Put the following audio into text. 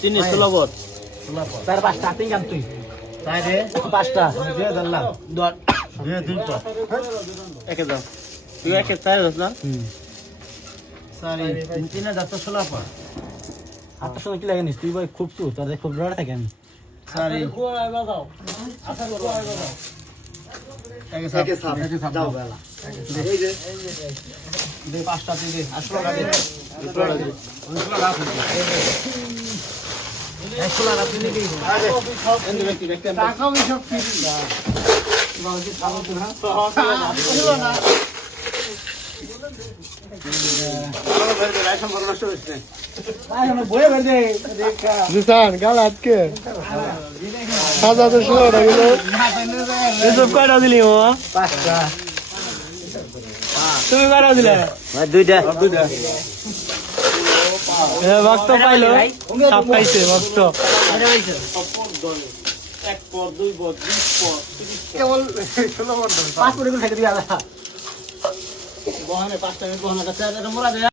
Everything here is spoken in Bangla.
চিনি 16 বট তার পাঁচটা তিন গান তুই তাই রে পাঁচটা দিয়ে দিলাম দর দিয়ে দুইটা একে দাও তুই একে তাই দাও না সরি তিন না দাও 16 পা আটটার সময় কি লাগে নিস তুই ভাই খুব চু তোর খুব ডর থাকে আমি সরি একে সাপ যাও বেলা এই যে দে পাঁচটা তুই দে আসলো লাগে আসলো লাগে একলা রাতে নিবি আরে এনে ব্যক্তি ব্যক্তি টাকা আমি সব ফিরি না বাকি খাবো তো না হলো না আরো বের দে রাইস সম্পর্ক নষ্ট হচ্ছে ভাই আমি বয়ে বের দে দেখা নিশান গাল আজকে সাজা তো শুরু হয়ে গেল এসব কয়টা দিলি ও পাঁচটা তুমি কয়টা দিলে ভাই দুইটা এ ভক্ত পাইলো সব পাইছে ভক্ত এক পর দুই পর 20 পর 30 কেবল 16 পর পাঁচ পড়ে খাইতে দিয়া বহানে 5 টাকা বহানে কাছে মোরা